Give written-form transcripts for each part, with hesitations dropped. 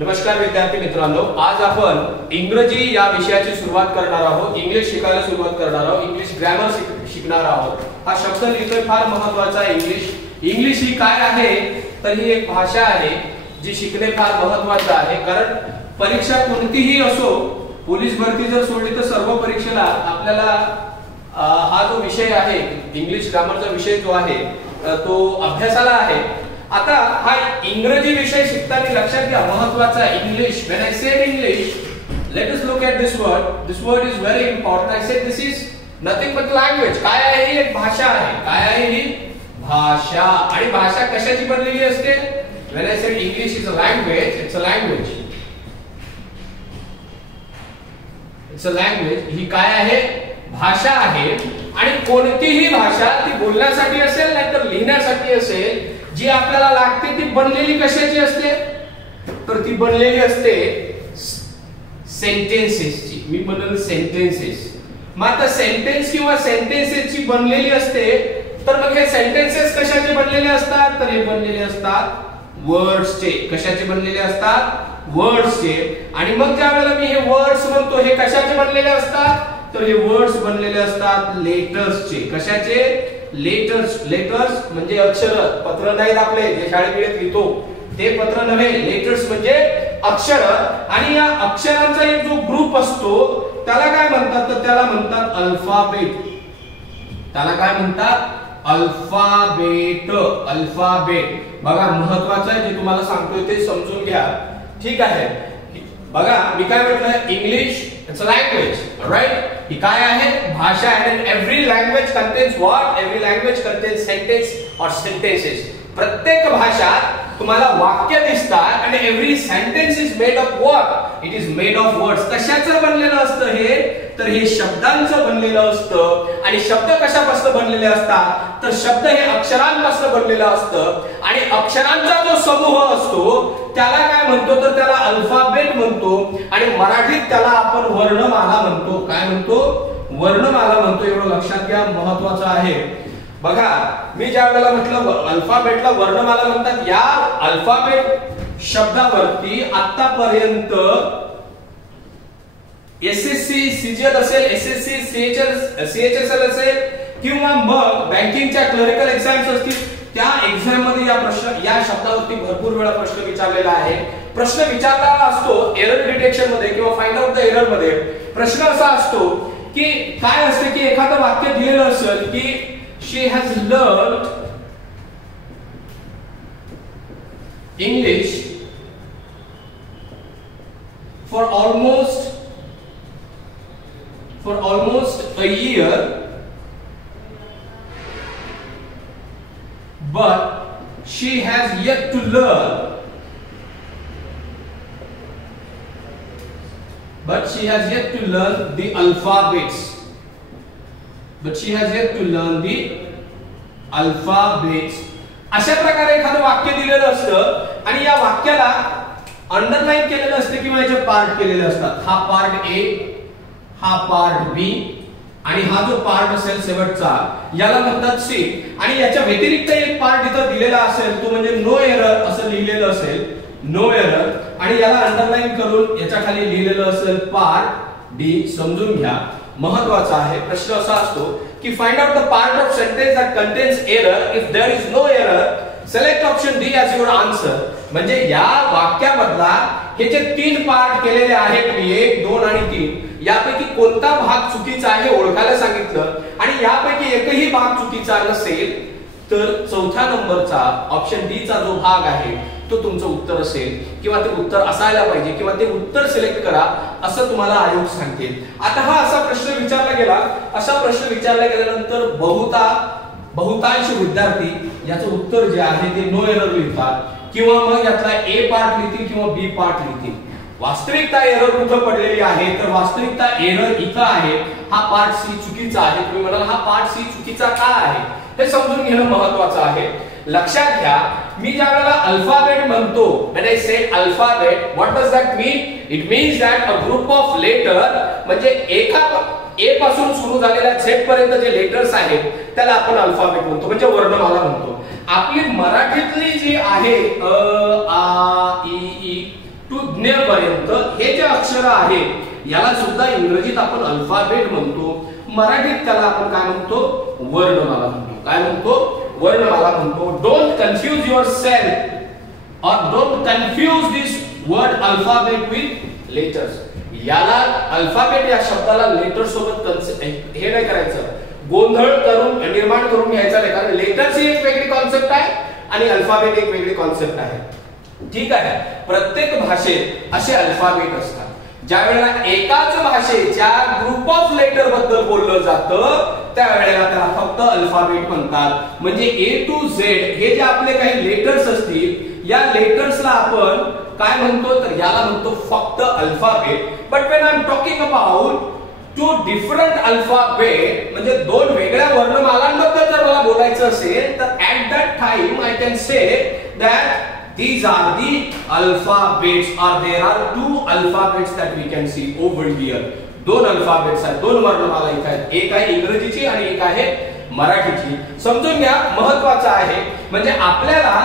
नमस्कार विद्यार्थी मित्रांनो, आज आपण इंग्रजी या विषयाची सुरुवात करणार आहोत. इंग्लिश शिकायला सुरुवात करणार आहोत. इंग्लिश ग्रामर शिकणार आहोत. हा शब्द लिहितोय फार महत्त्वाचा आहे. इंग्लिश ही काय आहे तर ही एक भाषा आहे जी शिकणे फार महत्त्वाचं आहे. कारण परीक्षा कोणतीही असो, पोलीस भरती जर सोडली तर सर्व परीक्षेला आपल्याला हा जो विषय आहे इंग्लिश ग्रामरचा विषय जो आहे तो अभ्यासाला आहे. आता हा इंग्रजी विषय शिकताना लक्षात घ्या महत्त्वाचा English. When I said English, let us look at this word. This word is very important. I said this is nothing but language. काय आहे ही? एक भाषा आहे. काय आहे ही? भाषा. आणि भाषा कशाची बनलेली असते? When I said English is a language, it's a language. It's a language. ही काय आहे? भाषा आहे. आणि कोणतीही भाषा ती बोलण्यासाठी असेल नाहीतर लिहिण्यासाठी असेल, जी आपल्याला लागते ती बनलेली कशाची असते? तर ती बनलेली असते सेंटेन्सेसची. मी म्हणेन सेंटेन्सेस. मग आता सेंटेन्स किंवा सेंटेन्सेसची बनलेली असते. तर मग हे सेंटेन्सेस कशाचे बनलेले असतात? तर हे बनलेले असतात वर्ड्सचे. कशाचे बनलेले असतात? वर्ड्सचे. आणि मग ज्या वेळेला मी हे वर्ड्स म्हणतो, हे कशाचे बनलेले असतात? तर हे वर्ड्स बनलेले असतात लेटर्सचे. कशाचे? लेटर्स. लेटर्स म्हणजे अक्षर. पत्र नाहीत आपले जे शाळेत लिहितो ते पत्र नव्हे. लेटर्स म्हणजे अक्षर. आणि या अक्षरांचा एक जो ग्रुप असतो त्याला काय म्हणतात? तर त्याला म्हणतात अल्फाबेट. त्याला काय म्हणतात? अल्फाबेट. अल्फाबेट. बघा महत्वाचं आहे जे तुम्हाला सांगतोय ते समजून घ्या. ठीक आहे. बघा मी काय म्हटलं? English it's a language, right? ही काय आहे? भाषा आहे. and every language contains what? Every language contains sentence or sentences. प्रत्येक भाषात तुम्हाला वाक्य दिसतात. आणि every sentence is made of what? It is made of words. कशाचं बनलेलं असतं हे? तर हे शब्दांचं बनलेलं असतं. आणि शब्द कशापासून बनलेले असतात? तर शब्द हे अक्षरांपासून बनलेलं असतं. आणि अक्षरांचा जो समूह असतो त्याला काय म्हणतो? तर त्याला अल्फाबेट म्हणतो. आणि मराठीत त्याला आपण वर्णमाला म्हणतो. काय म्हणतो? वर्णमाला म्हणतो. एवढं लक्षात घ्या, महत्वाचं आहे. बघा मी ज्या वेळेला म्हटलं अल्फाबेटला वर्णमाला म्हणतात, या अल्फाबेट शब्दावरती आतापर्यंत एसएससी सीजीएल असेल, एसएससी सीएचएसएल असेल किंवा मग बँकिंगच्या क्लरिकल एक्झाम्स असतील, त्या एक्झाम मध्ये या शब्दावरती भरपूर वेळा प्रश्न विचारलेला आहे. प्रश्न विचारलेला असतो एरर डिटेक्शन मध्ये किंवा फाइंड आउट द एरर मध्ये. प्रश्न असा असतो की काय असते की एखादं वाक्य दिलेलं असेल की she has learned English for almost a year, but she has yet to learn the alphabets. अशा प्रकारे एखादं वाक्य दिलेलं असतं आणि या वाक्याला अंडरलाईन केलेलं असतं किंवा याचे पार्ट केलेले असतात. हा पार्ट ए, हा पार्ट बी आणि हा जो पार्ट असेल शेवटचा याला म्हणतात सी. आणि याच्या व्यतिरिक्त एक पार्ट इथं दिलेला असेल तो म्हणजे नो एरर असं लिहिलेलं असेल. No error. आणि याला अंडरलाईन करून याच्या खाली लिहिलेलं असेल पार्ट डी. समजून घ्या, महत्वाचा आहे. प्रश्न असा असतो की find out the part of sentence that contains error. If there is no error, select option D as your answer. म्हणजे या वाक्यामधला हे जे तीन पार्ट केलेले आहेत मी 1, 2 आणि 3 यापैकी कोणता भाग चुकीचा आहे ओळखायला सांगितलं. आणि यापैकी एकही भाग चुकीचा नसेल तर चौथ्या नंबरचा ऑप्शन डी चा जो भाग आहे तो तुमचं उत्तर असेल किंवा ते उत्तर असायला पाहिजे किंवा ते उत्तर सिलेक्ट करा असं तुम्हाला आयोग सांगेल. आता हा असा प्रश्न विचारला गेला. असा प्रश्न विचारला गेल्यानंतर बहुतांश विद्यार्थी याचं उत्तर जे आहे ते नो एरर लिहितात किंवा मग यातला ए पार्ट लिहितील किंवा बी पार्ट लिहितील. वास्तविकता एरर कुठे पडलेली आहे? तर वास्तविकता एरर इथं आहे. हा पार्ट सी चुकीचा आहे. तुम्ही म्हणाल हा पार्ट सी चुकीचा का आहे? हे समजून घेणं महत्वाचं आहे. लक्षात घ्या, मी ज्या वेळेला अल्फाबेट म्हणतो, when I say alphabet, what does that mean? It means that a group of letter, म्हणजे एका ए पासून सुरू झालेल्या झेड पर्यंत जे लेटर्स आहेत त्याला आपण अल्फाबेट म्हणतो, म्हणजे वर्णमाला म्हणतो. आपली मराठीतली जी आहे अ आ इ ई टू बीजाक्षर आहे याला सुद्धा इंग्रजीत आपण अल्फाबेट म्हणतो, मराठीत त्याला आपण काय म्हणतो, वर्णमाला म्हणतो. काय म्हणतो, वर्णमाला म्हणतो. डोंट कन्फ्यूज युअरसेल्फ और don't confuse this word alphabet with letters. याला अल्फाबेट या शब्दाला लेटर सोबत हे नाही करायचं, गोंधळ करून निर्माण करून घ्यायचा नाही, कारण लेटर्स ही एक वेगळी कॉन्सेप्ट आहे आणि अल्फाबेट एक वेगळी कॉन्सेप्ट आहे. ठीक आहे. प्रत्येक भाषेत असे अल्फाबेट असतात. ज्या वेळेला एकाच भाषेच्या ग्रुप ऑफ लेटर बद्दल बोललं जातं त्यावेळेला त्याला फक्त अल्फाबेट म्हणतात. म्हणजे ए टू झेड हे जे आपले काही लेटर्स असतील या लेटर्सला आपण काय म्हणतो, तर याला म्हणतो फक्त alphabet. But when I am talking about two different alphabet म्हणजे दोन वेगळ्या वर्णमालांबद्दल जर मला बोलायचं असेल तर at that time I can say that these are the alphabets or there are two alphabets that we can see over here. दोन अल्फाबेट्स आहेत, दोन वर्णमाला इथे आहेत. एक आहे इंग्रजीची आणि एक आहे मराठीची. समजून घ्या, महत्त्वाचं आहे. म्हणजे आपल्याला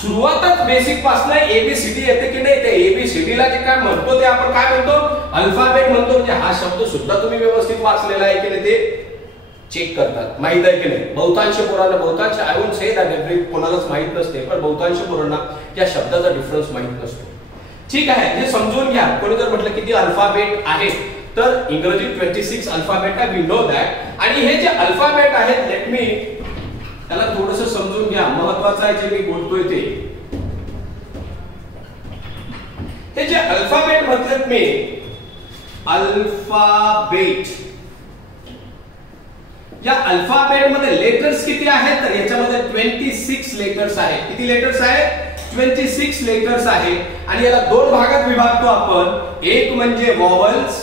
सुरुवातच बेसिक पासून एबीसीडी येते की नाही, ते एबीसीडी ला जे काय म्हणतो ते आपण काय म्हणतो, अल्फाबेट म्हणतो. म्हणजे हा शब्द सुद्धा तुम्ही व्यवस्थित वाचलेला आहे की नाही ते चेक करतात. माहित आहे की नाही, बहुतांश पोरांना, बहुतांश I won't say that every कोणालाच माहित नसते, पण बहुतांश पोरांना या शब्दाचा डिफरन्स माहित नसतो. ठीक आहे, हे समजून घ्या. कोणी जर म्हटलं किती अल्फाबेट आहेत तर इंग्रजी 26 अल्फाबेट आहे, वी नो दॅट. आणि हे जे अल्फाबेट आहेत, लेट मी त्याला थोडंसं समजून घ्या, महत्त्वाचं आहे जे मी बोलतोय ते. हे जे अल्फाबेट म्हटलेत मी, अल्फाबेट, या अल्फाबेट मध्ये लेटर्स किती आहेत, तर याच्यामध्ये 26 लेटर्स आहेत. किती लेटर्स आहेत, 26 लेटर्स आहेत. आणि याला दोन भागात विभागतो आपण. एक म्हणजे वॉवल्स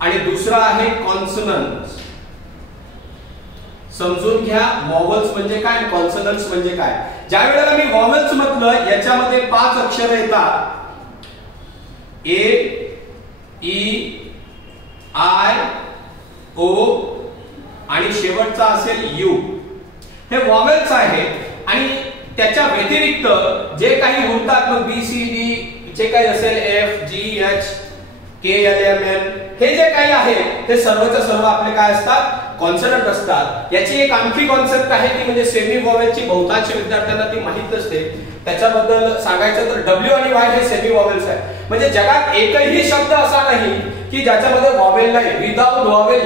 आणि दुसरा आहे कॉन्सोनंट्स. समजून घ्या, वॉवल्स म्हणजे काय, कॉन्सोनंट्स म्हणजे काय. ज्या वेळेला मी वॉवल्स म्हटलं याच्यामध्ये 5 अक्षर येतात, ए, ई, आय, ओ आणि शेवटचा असेल यू. हे वॉवेल्स आहेत. आणि त्याच्या व्यतिरिक्त जे काही उरतात मग बी सी डी जे काही असेल, एफ जी एच के एल एम एन, हे जे काही आहे ते सर्वच्या सर्व आपले काय असतात, कॉन्सोनंट असतात. याची एक आणखी कॉन्सेप्ट आहे ती म्हणजे सेमी वॉवेलची बहुतांश विद्यार्थ्यांना ती माहित नसते. त्याच्याबद्दल सांगायचं तर डब्ल्यू आणि वाय हे सेमी वॉवेल्स आहे. म्हणजे जगात एकही शब्द असा नाही की ज्याच्यामध्ये वॉवेल नाही. Without vowel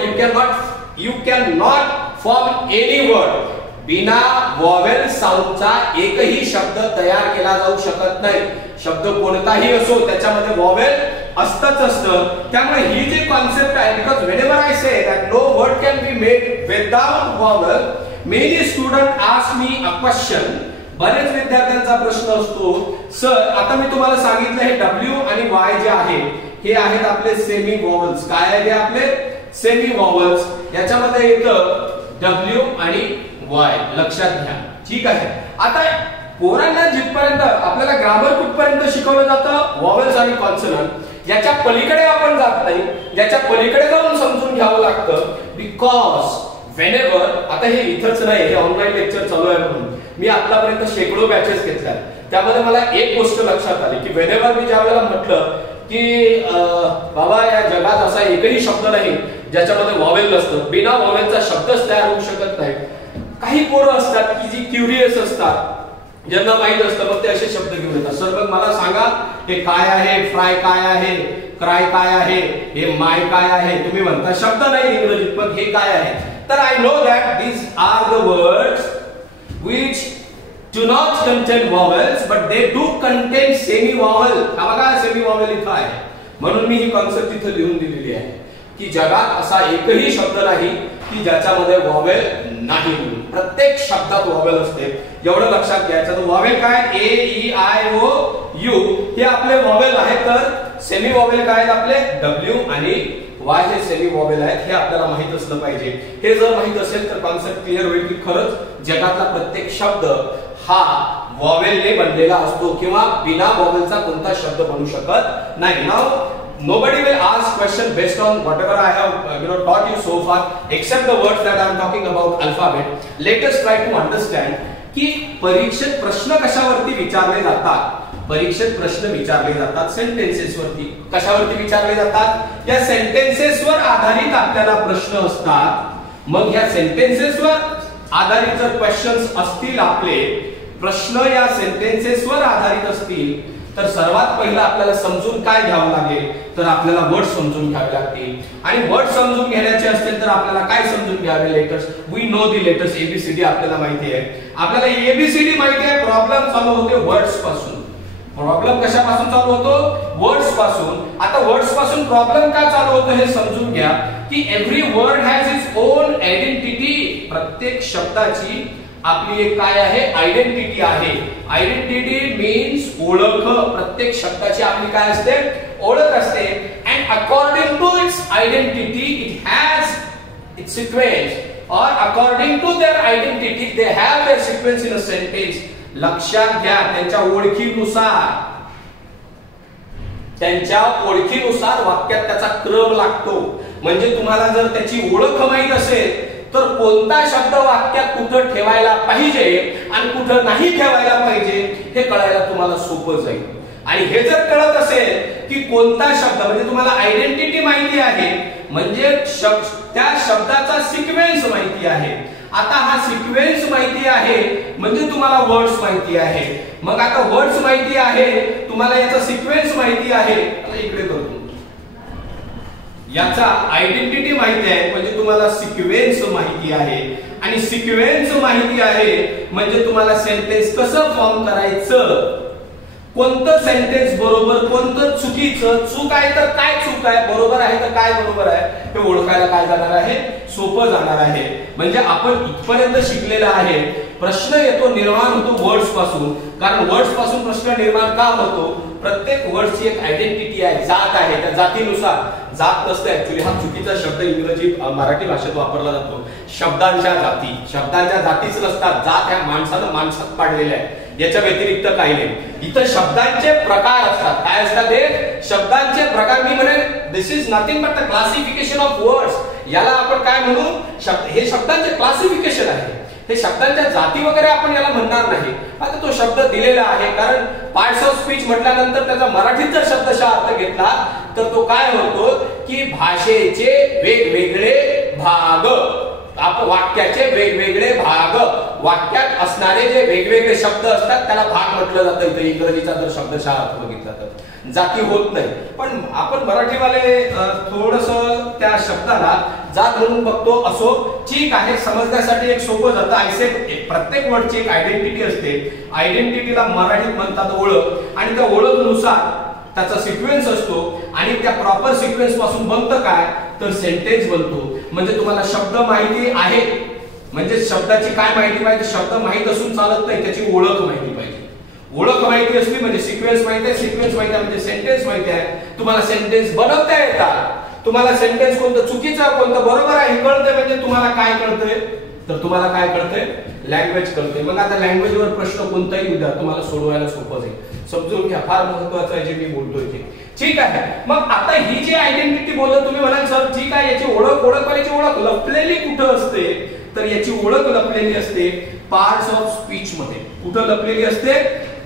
you can not form any word. बिना वॉवेल साऊंडचा एकही शब्द तयार केला जाऊ शकत नाही. शब्द कोणताही असो त्याच्यामध्ये वॉवेल असतच असतं. त्यामुळे ही जी कॉन्सेप्ट आहे, because whenever I say that no word can be made without vowel, many student ask me a question. बरेच विद्यार्थ्यांचा प्रश्न असतो, सर आता मी तुम्हाला सांगितलं हे डब्ल्यू आणि वाय जे आहे हे आहेत आपले सेमी वॉवेल्स. काय आहे आपले सेमी वॉवेल्स. याच्यामध्ये येतं डब्ल्यू आणि वाय, लक्षात घ्या. ठीक आहे. आता पोरांना जिथपर्यंत आपल्याला ग्रामर कुठपर्यंत शिकवलं जातं, वॉवेल्स आणि कॉन्सोनंट, याच्या पलीकडे आपण जात नाही. याच्या पलीकडे जाऊन समजून घ्यावं लागतं. बिकॉज व्हेनेवर, आता हे इथंच नाही, हे ऑनलाईन लेक्चर चालू आहे म्हणून मी आतापर्यंत शेकडो बॅचेस घेतल्या. त्यामध्ये मला एक गोष्ट लक्षात आली की व्हेनेवर मी ज्या वेळेला म्हटलं की बाबा या जगात असा एकही शब्द नाही ज्याच्यामध्ये वॉवेल नसतं, बिना वॉवेलचा शब्दच तयार होऊ शकत नाही. काही पोरं असतात की जी क्युरियस असतात, ज्यांना माहित असतं, मग ते असे शब्द घेऊन येतात. सर मग मला सांगा हे काय आहे, फ्राय काय आहे, क्राय काय आहे, हे माय काय आहे. तुम्ही म्हणता शब्द नाही इंग्रजीत, पण हे काय आहे. तर I know that these are the words which do not contain vowels but they do contain semi vowel. बघा सेमी वॉवेल इथं आहे. म्हणून मी ही कॉन्सेप्ट इथे लिहून दिलेली आहे की जगात असा एकही शब्द नाही की ज्याच्यामध्ये वॉवेल नाही. प्रत्येक शब्दात वॉवेल असते, एवढं लक्षात घ्यायचं. तर वॉवेल काय, ए ई आय ओ यू हे आपले वॉवेल आहेत. तर सेमी वॉवेल काय आहेत आपले, डब्ल्यू आणि वाय हे सेमी वॉवेल आहेत. हे आपल्याला माहित असलं पाहिजे. हे जर माहित असेल तर कॉन्सेप्ट क्लिअर होईल की खरंच जगातला प्रत्येक शब्द हा वॉवेलने बनलेला असतो किंवा बिना वॉवेलचा कोणता शब्द बनू शकत नाही. Now nobody will ask question based on whatever I have taught you so far except the words that I am talking about alphabet. Let us try to understand की परीक्षेत प्रश्न कशावरती विचारले जातात. परीक्षेत प्रश्न विचारले जातात सेंटेन्सेस वरती. कशावरती विचारले जातात? या सेंटेन्सेसवर आधारित आपल्याला प्रश्न असतात. मग या सेंटेन्सेसवर आधारित जर क्वेश्चन्स असतील, आपले प्रश्न या सेंटेन्सेसवर आधारित असतील, तर सर्वात पहिला आपल्याला समजून काय घ्यावं लागेल? तर आपल्याला वर्ड समजून घ्यावे लागतील. आणि वर्ड समजून घ्यायचे असतील तर आपल्याला काय समजून घ्यावे? Letters. We know the letters A B C D आपल्याला माहिती आहे. आपल्याला एबीसीडी माहिती आहे. प्रॉब्लेम चालू होते वर्ड्स पासून. प्रॉब्लेम कशापासून चालू होतो? वर्ड्स पासून. आता वर्ड्स पासून प्रॉब्लेम का चालू होतो हे समजून घ्या की every word has its own identity. प्रत्येक शब्दाची आपली एक काय आहे? आयडेंटिटी आहे. आयडेंटिटी मीन्स ओळख. प्रत्येक शब्दाची आपली काय असते? ओळख असते. And according to its identity it has its sequence और according to their identity they have their sequence in a sentence. लक्षात घ्या, त्यांच्या ओळखीनुसार वाक्यात त्याचा क्रम लागतो. म्हणजे तुम्हाला जर त्याची ओळख माहित असेल तर कोणता शब्द वाक्यात कुठं ठेवायला पाहिजे आणि कुठं नाही ठेवायला पाहिजे हे कळायला तुम्हाला सोपं जाईल. आणि हे जर कळत असेल की कोणता शब्द, म्हणजे तुम्हाला आयडेंटिटी माहिती आहे म्हणजे त्या शब्दाचा सिक्वेन्स माहिती आहे. आता हा सिक्वेन्स माहिती आहे म्हणजे तुम्हाला वर्ड्स माहिती आहे. मग आता वर्ड्स माहिती आहे, तुम्हाला याचा सिक्वेन्स माहिती आहे. इकडे करतो, याचा आयडेंटिटी माहिती आहे म्हणजे तुम्हाला सिक्वेन्स माहिती आहे. आणि सिक्वेन्स माहिती आहे म्हणजे तुम्हाला सेंटेन्स कसं फॉर्म करायचं, कोणतं सेंटेन्स बरोबर, कोणतं चुकीचं, चूक आहे तर काय चूक आहे, बरोबर आहे तर काय बरोबर आहे, हे ओळखायला काय जाणार आहे? सोपं जाणार आहे. म्हणजे आपण इथपर्यंत शिकलेला आहे. प्रश्न येतो, निर्माण होतो वर्ड्स पासून. कारण वर्ड्स पासून प्रश्न निर्माण का होतो? प्रत्येक वर्डची एक आयडेंटिटी आहे, जात आहे. त्या जातीनुसार, जात नसते ऍक्च्युअली, हा चुकीचा शब्द इंग्रजी मराठी भाषेत वापरला जातो. शब्दांच्या जातीच नसतात. जात ह्या माणसात पाडलेल्या आहे, याच्या व्यतिरिक्त काही नाही. इथं शब्दांचे प्रकार असतात. काय असतात ते? शब्दांचे प्रकार. मी म्हणेन this is nothing but the classification of words. याला आपण काय म्हणू? हे शब्दांचे क्लासिफिकेशन आहे. हे शब्दांच्या जाती वगैरे आपण याला म्हणणार नाही. आता तो शब्द दिलेला आहे, कारण पार्ट्स ऑफ स्पीच म्हटल्यानंतर त्याचा मराठीत जर शब्दशः अर्थ घेतला तर तो काय होतो की भाषेचे वेगवेगळे भाग, वाक्याचे वेगवेगळे भाग, वाक्यात असणारे जे वेगवेगळे शब्द असतात त्याला भाग म्हटलं जातं. इथे इंग्रजीचा जर शब्दशः अर्थ बघितला तर जाती होत नाही. पण आपण मराठीवाले थोडस त्या शब्दाला जात म्हणून बघतो. असो, ठीक आहे, समजण्यासाठी एक सोपं जातं. ऐसे प्रत्येक वर्डची एक आयडेंटिटी असते. आयडेंटिटीला मराठीत म्हणतात ओळख. आणि त्या ओळखनुसार त्याचा सिक्वेन्स असतो. आणि त्या प्रॉपर सिक्वेन्स पासून बनतं काय? तर सेंटेन्स बनतो. म्हणजे तुम्हाला शब्द माहिती आहे म्हणजे शब्दाची काय माहिती पाहिजे? शब्द माहित असून चालत नाही, त्याची ओळख माहिती पाहिजे. ओळख माहिती असली म्हणजे सिक्वेन्स माहिती आहे, सिक्वेन्स माहिती आहे म्हणजे सेंटेन्स माहिती आहे. तुम्हाला सेंटेन्स बनवता येतात. तुम्हाला सेंटेन्स कोणतं चुकीचं कोणतं बरोबर आहे हे कळतंय. म्हणजे तुम्हाला काय कळतंय? तर तुम्हाला काय कळतंय? लँग्वेज कळते. मग आता लँग्वेजवर प्रश्न कोणताही उद्या तुम्हाला सोडवायला सोपं जाईल. समजून घ्या, फार महत्वाचं आहे जे मी बोलतोय ते. ठीक आहे. मग आता ही जी आयडेंटिटी बोलतो, तुम्ही म्हणाल सर ठीक आहे, याची ओळखवाल्याची ओळख लपलेली कुठं असते? तर याची ओळख लपलेली असते पार्ट्स ऑफ स्पीच मध्ये. कुठं लपलेली असते?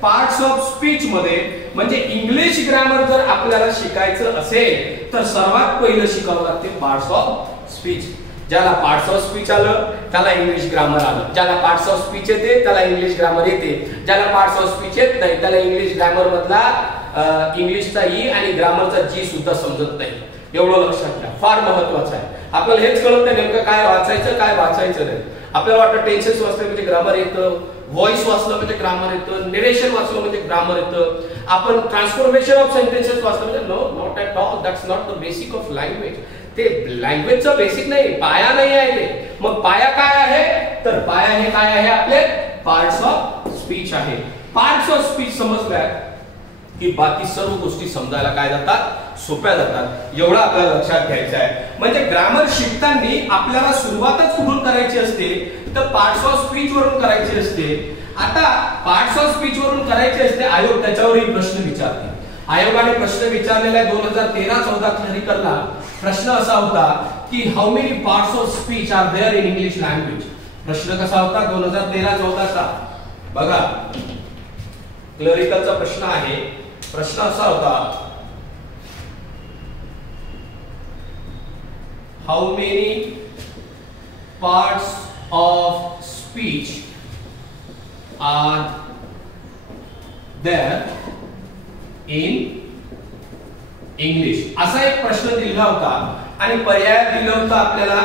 पार्ट्स ऑफ स्पीच मध्ये. म्हणजे इंग्लिश ग्रामर जर आपल्याला शिकायचं असेल तर सर्वात पहिलं शिकावं लागते पार्ट्स ऑफ स्पीच. ज्याला पार्ट्स ऑफ स्पीच आलं त्याला इंग्लिश ग्रामर आलं. ज्याला पार्ट्स ऑफ स्पीच येते त्याला इंग्लिश ग्रामर येते. ज्याला पार्ट्स ऑफ स्पीच येत नाही त्याला इंग्लिश ग्रामर मधला इंग्लिशचा ई आणि ग्रामरचा जी सुद्धा समजत नाही. एवढं लक्षात घ्या, फार महत्वाचं आहे. आपल्याला हेच कळत नाही नेमकं काय वाचायचं काय वाचायचं नाही. आपल्याला वाटतं टेन्सेस वाचलं म्हणजे ग्रामर येतं, व्हॉइस वाचलं म्हणजे ग्रामर येतं, निरेशन वाचलं म्हणजे ग्रामर येतं, आपण ट्रान्सफॉर्मेशन ऑफ सेंटेन्सेस वाचलं म्हणजे no, not at all. That's not the basic of language. ते लँग्वेजचं बेसिक नाही, पाया नाही आहे ते. मग पाया काय आहे? तर पाया हे काय आहे? आपले पार्ट्स ऑफ स्पीच आहे. पार्ट्स ऑफ स्पीच समजल्या की बाकी सर्व गोष्टी समजायला काय जातात? सोप्या जातात. एवढं आपल्याला लक्षात घ्यायचं आहे. म्हणजे ग्रामर शिकताना आपल्याला सुरुवातच कुठून करायची असते? तर पार्ट्स ऑफ स्पीच वरून करायची असते. आता पार्ट्स ऑफ स्पीच वरून करायची असते. आयोग त्याच्यावरही प्रश्न विचारते. आयोगाने प्रश्न विचारलेला आहे 2013-14 क्लरिकलला. प्रश्न असा होता की how many parts of speech are there in English language. प्रश्न कसा होता 2013-14 चा? बघा, क्लरिकलचा प्रश्न आहे. प्रश्न असा होता, how many parts of speech are there in English, असा एक प्रश्न दिला होता आणि पर्याय दिला होता आपल्याला.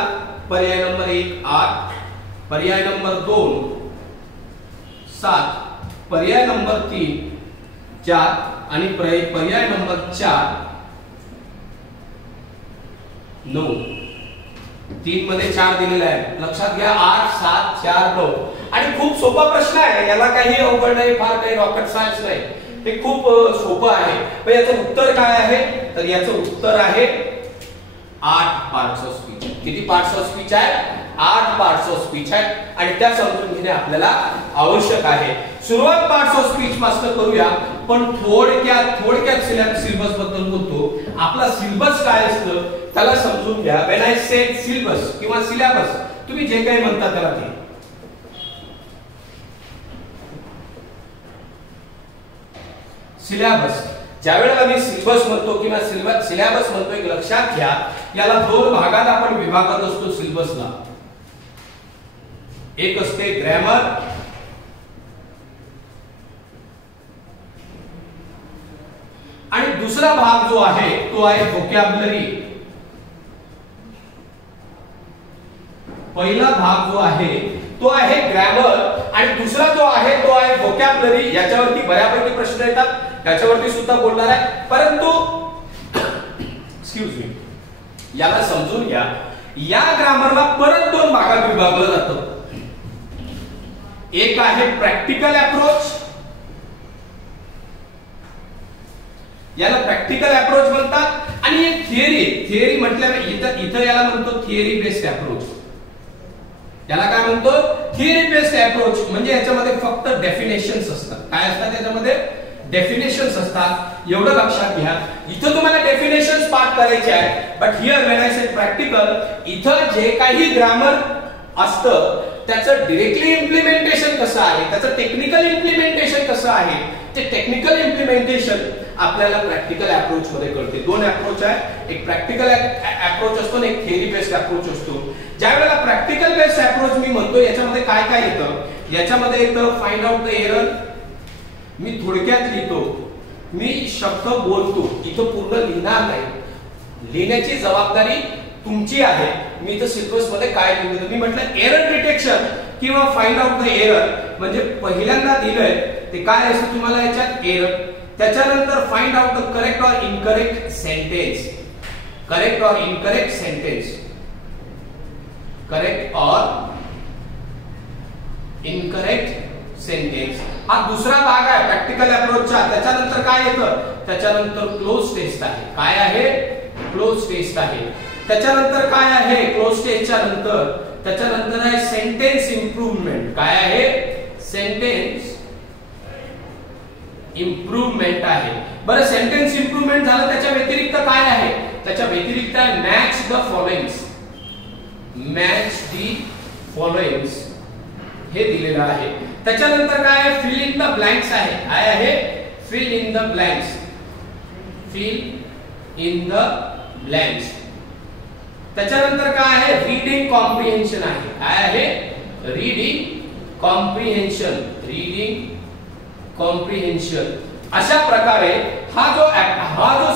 पर्याय नंबर 1 8, पर्याय नंबर 2 7, पर्याय नंबर 3 4 आणि पर्याय नंबर 4 9. 3 मध्ये 4 दिलेला आहे. लक्षात घ्या 8 7 4 9. आणि खूप सोपा प्रश्न आहे, याला काही अवघड नाही, फार काही रॉकेट सायन्स नाही, हे खूप सोपं आहे. पण याचं उत्तर काय आहे, तर याचं उत्तर आहे 8 पार्ट्स ऑफ स्पीच. किती पार्ट्स ऑफ स्पीच आहे? 8 पार्ट्स ऑफ स्पीच आहे आणि त्या समजून घेणे आपल्याला आवश्यक आहे. सुरुवात पार्ट्स ऑफ स्पीच पासून करूया, पण थोडक्यात सिलेबस बद्दल बोलतो. आपला सिलेबस काय असतं त्याला समजून घ्या. व्हेन आय से सिलेबस किंवा सिलेबस, तुम्ही जे काही म्हणता त्याला ते सिलेबस. ज्या वेळेला मी सिलेबस म्हणतो किंवा सिलेबस म्हणतो, एक लक्षात घ्या, याला 2 भागात आपण विभागत असतो सिलेबसला. एक असते ग्रामर आणि दुसरा भाग जो आहे तो आहे व्होकॅब्युलरी. पहिला भाग जो आहे तो आहे ग्रामर आणि दुसरा जो आहे तो आहे व्होकॅब्युलरी. याच्यावरती बऱ्यापैकी प्रश्न येतात, त्याच्यावरती सुद्धा बोलणार आहे. परंतु एक्सक्यूज मी, याला समजून घ्या, या ग्रामरला परत 2 भागात विभागलं जातं. एक आहे प्रॅक्टिकल अप्रोच, याला प्रॅक्टिकल अप्रोच म्हणतात, आणि एक थिअरी म्हटल्यावर इथं याला म्हणतो थिअरी बेस्ड अप्रोच. याला काय म्हणतो? Theory based approach. म्हणजे याच्यामध्ये फक्त डेफिनेशन्स असतात. काय असतात याच्यामध्ये? डेफिनेशन्स असतात. एवढं लक्षात घ्या. इथं तुम्हाला डेफिनेशन्स पाठ करायचे आहे, but here when I say practical, इथं जे काही ग्रामर असतं त्याचं डायरेक्टली इम्प्लिमेंटेशन कसं आहे, त्याचं टेक्निकल इम्प्लिमेंटेशन कसं आहे, ते टेक्निकल इम्प्लिमेंटेशन आपल्याला प्रॅक्टिकल अप्रोच मध्ये कळते. 2 अप्रोच आहे, एक प्रॅक्टिकल अप्रोच असतो आणि एक थिअरी बेस्ड अप्रोच असतो. ज्या वेळेला प्रॅक्टिकल बेस्ड अप्रोच मी म्हणतो, याच्यामध्ये काय काय येतं? याच्यामध्ये येतं फाइंड आउट द एरर. मी थोडक्यात लिहितो, मी शब्द बोलतो, इथं पूर्ण लिहिणार नाही, लिहिण्याची जबाबदारी तुमची आहे. मी इथं सिलेबस मध्ये काय लिहिलं, मी म्हटलं एरर डिटेक्शन किंवा फाइंड आउट द एरर. म्हणजे पहिल्यांदा दिलंय ते काय असतं तुम्हाला याच्यात? एरर. त्याच्यानंतर find out the correct or incorrect sentence. Correct or incorrect sentence. Correct or incorrect sentence हा दुसरा भाग आहे प्रॅक्टिकल अप्रोचचा. त्याच्यानंतर काय येतं? त्याच्यानंतर क्लोज टेस्ट आहे. काय आहे? क्लोज टेस्ट आहे. त्याच्यानंतर काय आहे? क्लोज टेस्टच्या नंतर त्याच्यानंतर आहे सेंटेन्स इम्प्रूव्हमेंट. काय आहे? सेंटेन्स इम्प्रूव्हमेंट आहे. बरं, सेंटेन्स इम्प्रूव्हमेंट झालं, त्याच्या व्यतिरिक्त काय आहे? त्याच्या व्यतिरिक्त आहे match the followings. Match the followings हे दिलेलं आहे. त्याच्यानंतर काय आहे? फिल इन द ब्लँक्स आहे. काय आहे? Fill in the blanks. Fill in the blanks. त्याच्यानंतर काय आहे? रीडिंग कॉम्प्रिहेन्शन आहे. काय आहे? Reading comprehension. Reading comprehension. अशा प्रकारे हा जो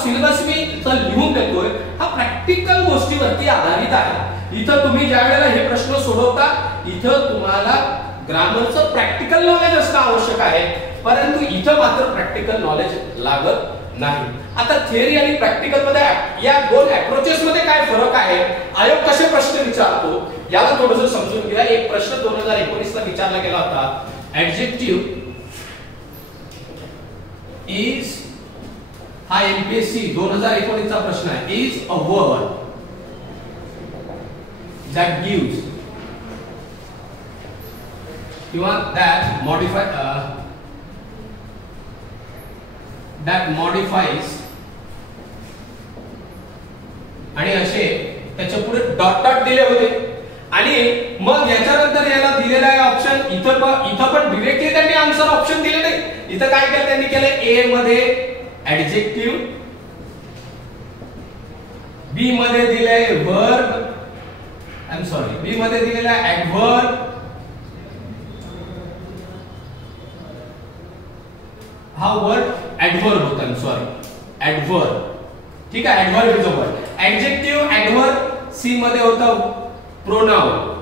सिलेबस मी इथं लिहून देतोय हा प्रॅक्टिकल गोष्टीवरती आधारित आहे. इथं तुम्ही ज्या वेळेला हे प्रश्न सोडवता, इथं तुम्हाला ग्रामरचं प्रॅक्टिकल नॉलेज असणं आवश्यक आहे, परंतु इथं मात्र प्रॅक्टिकल नॉलेज लागत नाही. आता थिअरी आणि प्रॅक्टिकल मध्ये या 2 अप्रोचेस मध्ये काय फरक आहे, आयोग कसे प्रश्न विचारतो याला थोडंसं समजून घ्या. एक प्रश्न 2019 ला विचारला गेला होता. ऍडजेक्टिव्ह इज, हा एमपीएससी 2019 चा प्रश्न आहे. Is a word that gives किंवा that modifies आणि असे त्याच्या पुढे डॉट डॉट दिले होते आणि मग याच्यानंतर याला दिलेला आहे ऑप्शन ऑप्शन इथं पण डिरेक्टली त्यांनी आन्सर ऑप्शन दिले नाही. इथं काय केलं त्यांनी केलं, ए मध्ये ऍडजेक्टिव्ह, बी मध्ये दिलंय verb, I am sorry, B मध्ये दिलेला आहे ऍडव्हर्ब, हा वर्ड ऍडव्हर्ब होता, आय एम सॉरी ऍडव्हर्ब, ठीक आहे, adverb is a word. Adjective adverb C मध्ये होतं प्रोनाउन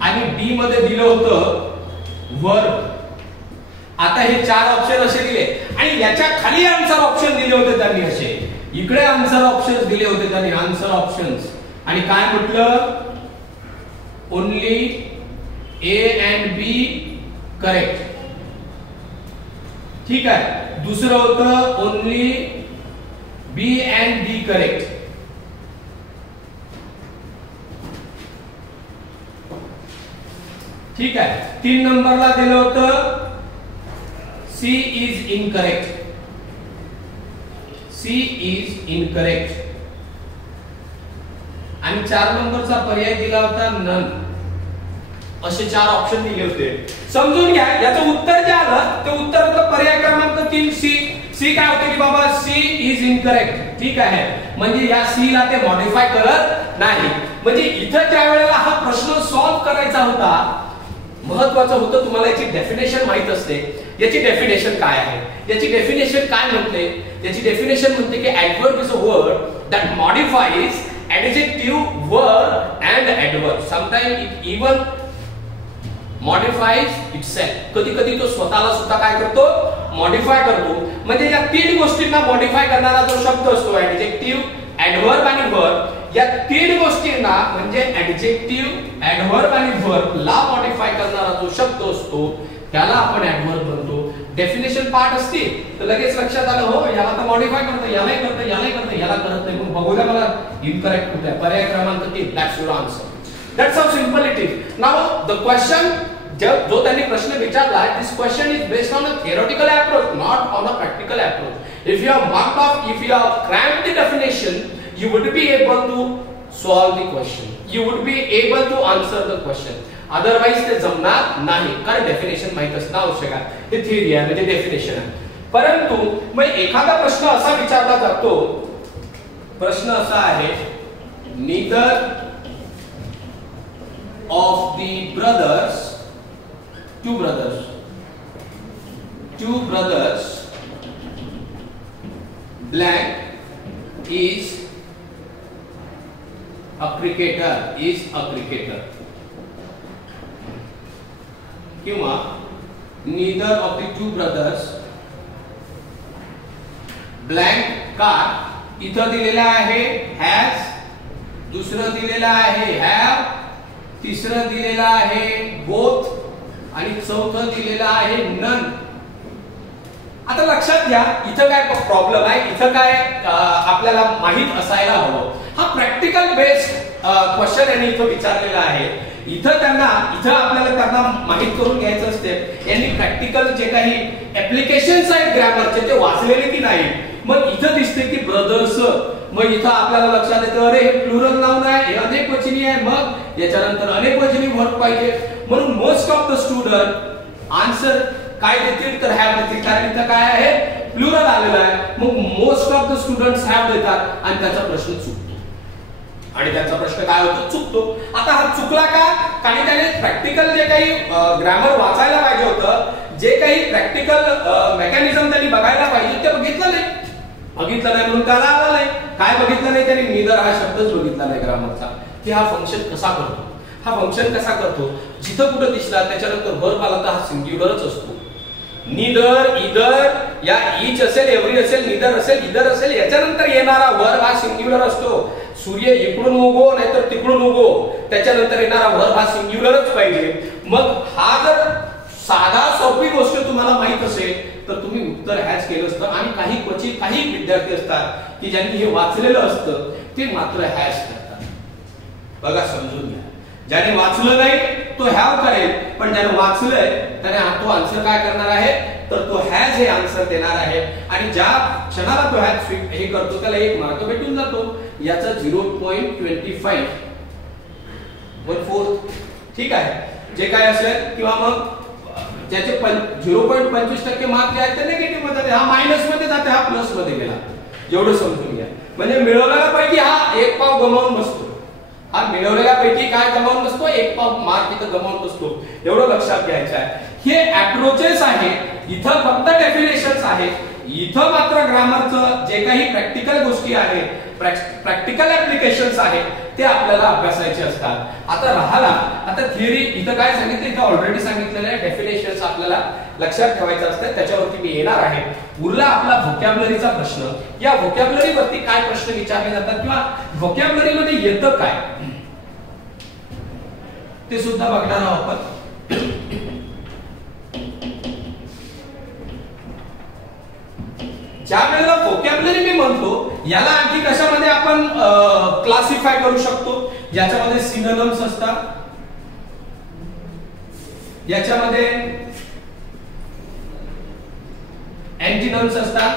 आणि डी मध्ये दिलं होतं वर्ब. आता हे 4 ऑप्शन असे दिले आणि याच्या खाली आन्सर ऑप्शन दिले होते त्यांनी असे, इकडे आन्सर ऑप्शन्स दिले होते त्यांनी आन्सर ऑप्शन्स, आणि काय म्हटलं, only A and B correct, ठीक आहे. दुसरं होतं only B and D correct. ठीक आहे. 3 नंबरला दिलं होतं C is incorrect, C is incorrect, आणि 4 नंबरचा पर्याय दिला होता नन. असे 4 ऑप्शन दिले होते. समजून घ्या, याचं उत्तर जे आलं ते उत्तर होतं पर्याय क्रमांक 3 सी. सी काय होते की बाबा सी इज इनकरेक्ट, ठीक आहे. म्हणजे या सी ला ते मॉडिफाय करत नाही. म्हणजे इथं ज्या वेळेला हा प्रश्न सॉल्व्ह करायचा होता, महत्वाचं होतं तुम्हाला याची डेफिनेशन माहित असते. याची डेफिनेशन काय आहे, याची डेफिनेशन काय म्हणते, याची डेफिनेशन म्हणते की adverb is a word that modifies adjective, verb and adverb. Sometimes it even modifies itself. कधी कधी तो स्वतःला सुद्धा काय करतो, मॉडिफाय करतो. म्हणजे या 3 गोष्टींना मॉडिफाय करणारा जो शब्द असतो ऍडजेक्टिव्ह, ऍडव्हर्ब आणि वर्ब, या 3 गोष्टींना म्हणजे ऍडजेक्टिव्ह, ऍडव्हर्ब आणि वर्ब ला मॉडिफाय करणारा जो शब्द असतो त्याला आपण ऍडव्हर्ब म्हणतो. डेफिनेशन पार्ट असते तर लगेच लक्षात आलं, हो याला तर मॉडिफाय करतं, यालाही करतं, यालाही करतं, याला करत नाही. मग बघूया मला इनकरेक्ट कुठे आहे. पर्याय क्रमांक 3, that's your answer. That's how simple it is. Now the question जो त्यांनी प्रश्न विचारला, this question is based on a theoretical approach, not on a practical approach. If you have marked off, if you have cramped the definition, you would be able to solve the question. You would be able to answer the question. Otherwise ते जमणार नाही, कारण definition माहित असणं आवश्यक आहे. हे theory आहे, म्हणजे डेफिनेशन आहे. परंतु मग एखादा प्रश्न असा विचारला जातो, प्रश्न असा आहे, neither of the brothers, two brothers blank is a cricketer, किंवा neither of the two brothers blank car. इथं दिलेला आहे has, दुसरं दिलेलं आहे have, तिसरं दिलेलं आहे both, आणि चौथं दिलेलं आहे none. आता लक्षात घ्या, इथं काय प्रॉब्लेम आहे, इथं काय आपल्याला माहित असायला हवं. हा प्रॅक्टिकल बेस्ड क्वेश्चन यांनी इथं विचारलेला आहे. इथं आपल्याला त्यांना माहित करून घ्यायचं असते, यांनी प्रॅक्टिकल जे काही ऍप्लिकेशन्स आहेत ग्रामरचे ते वाचलेले की नाही. मग इथं दिसते की ब्रदर्स, मग इथं आपल्याला लक्षात येतं, अरे हे प्लुरल नाउन आहे, हे अनेक वचनी आहे, मग याच्यानंतर अनेक वचनी वर्ब पाहिजे. म्हणून most of the student answer काय देतील, तर हॅव देतील, कारण इथं काय आहे, प्लुरल आलेलं आहे. मग most of the students have देतात आणि त्याचा प्रश्न चुकतो, आणि त्यांचा प्रश्न काय होतो, चुकतो. आता हा चुकला का, काही त्याने प्रॅक्टिकल जे काही ग्रामर वाचायला पाहिजे होतं, जे काही प्रॅक्टिकल मेकॅनिझम त्यांनी बघायला पाहिजे ते बघितलं नाही म्हणून त्याला आलं नाही. काय बघितलं नाही त्यांनी, नीदर हा शब्दच बघितला नाही ग्रामरचा, की हा फंक्शन कसा करतो. हा फंक्शन कसा करतो, जिथं कुठं दिसला त्याच्यानंतर वर्ब आला तर हा सिंग्युलरच असतो. नीदर, इदर, या ईच असेल, एव्हरी असेल, नीदर असेल, इदर असेल, याच्यानंतर येणारा वर्ब हा सिंग्युलर असतो. सूर्य इकडून उगो नाहीतर तिकडून उगो, त्याच्यानंतर येणारा वर्ब हा सिंग्युलरच पाहिजे. मग हा जर साधा सोपी गोष्ट तुम्हाला माहित असेल तर तुम्ही उत्तर हॅज केलं असतं. आणि काही क्वचित काही विद्यार्थी असतात की ज्यांनी हे वाचलेलं असतं ते मात्र हॅज करतात. बघा, समजून घ्या, ज्याने वाचलं नाही तो हॅव करेल, पण ज्याने वाचलंय त्याने तो आन्सर काय करणार आहे, तर तो हॅज हे आन्सर देणार आहे. आणि ज्या क्षणाला तो हॅज हे करतो त्याला 1 मार्क भेटून जातो. याचा 0.25 1/4, ठीक आहे, जे काय असेल किंवा मग ज्याचे 0.25% मार्क जे आहेत ते निगेटिव्ह मध्ये, हा मायनस मध्ये जाते, हा प्लस मध्ये गेला, एवढं समजून घ्या. म्हणजे मिळवलेल्यापैकी हा एक पाव गमावून बसतो, हा मिळवलेल्यापैकी काय गमावून बसतो, एक पाव मार्क इथं गमावून बसतो, एवढं लक्षात घ्यायचं आहे. हे अप्रोचेस आहे, इथं फक्त डेफिनेशन्स आहेत, इथं मात्र ग्रामरचं जे काही प्रॅक्टिकल गोष्टी आहेत, प्रॅक्टिकल ऍप्लिकेशन्स आहेत ते आपल्याला अभ्यासायचे असतात. आता राहिला आता थिअरी, इथं काय सांगितलं, इथं ऑलरेडी सांगितलेलं आहे, डेफिनेशन्स आपल्याला लक्षात ठेवायचं असतं, त्याच्यावरती मी येणार आहे. उरला आपला व्होकॅब्युलरीचा प्रश्न. या व्होकॅब्युलरी वरती काय प्रश्न विचारले जातात किंवा व्होकॅब्युलरी मध्ये येतं काय ते सुद्धा बघणार आहोत आपण. ज्या वेळेला व्होकॅब्युलरी मी म्हणतो, याला आणखी कशामध्ये आपण क्लासिफाय करू शकतो. याच्यामध्ये सिनोनिम्स असतात, याच्यामध्ये अँटिनम्स असतात,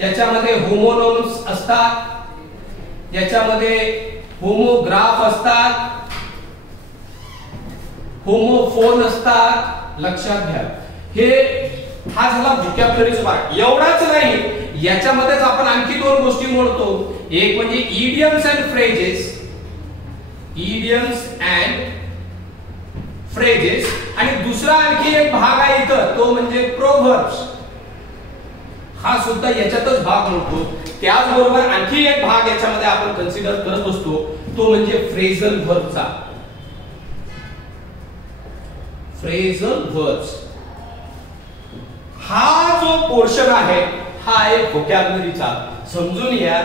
याच्यामध्ये होमोनॉम्स असतात, याच्यामध्ये होमोग्राफ असतात, होमोफोन असतात. लक्षात घ्या, हे हा झाला व्होकॅब्युलरीचा पार्ट. एवढाच नाही, याच्यामध्येच आपण आणखी दोन गोष्टी मोडतो. एक म्हणजे इडियम्स अँड फ्रेजेस, आणि दुसरा आणखी एक भाग आहे इथं, तो म्हणजे प्रोव्हर्ब्स. हा सुद्धा याच्यातच भाग मोडतो. त्याचबरोबर आणखी एक भाग याच्यामध्ये आपण कन्सिडर करत असतो, तो म्हणजे फ्रेझल व्हर्बचा. फ्रेझल वर्ब्स हा जो पोर्शन आहे, हा एक व्होकॅब्युलरीचा. समजून घ्या,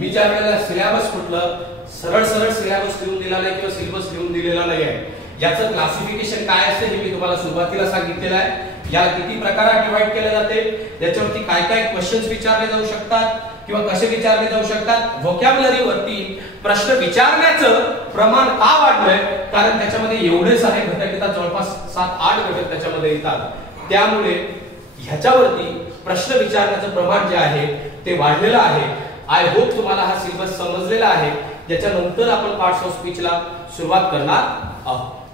मी ज्या वेळेला सिलेबस कुठलं सरळ सिलेबस लिहून दिला नाही किंवा सिलेबस लिहून दिलेला नाही आहे, याचं क्लासिफिकेशन काय असते हे मी तुम्हाला सुरुवातीला सांगितलेलं आहे. याला किती प्रकारात डिवाइड केले जाते, याच्यावरती काय काय क्वेश्चन्स विचारले जाऊ शकतात किंवा कसे विचारले जाऊ शकतात. व्होकॅब्युलरी वरती प्रश्न विचारण्याचं प्रमाण का वाढलंय, कारण त्याच्यामध्ये एवढे सारे घटक येतात, जवळपास 7-8 घटक त्याच्यामध्ये येतात. त्यामुळे ह्याच्यावरती प्रश्न विचारण्याचं प्रमाण जे आहे ते वाढलेलं आहे. आय होप तुम्हाला हा सिलेबस समजलेला आहे. याच्यानंतर आपण पार्ट्स ऑफ स्पीचला सुरुवात करणार आहोत.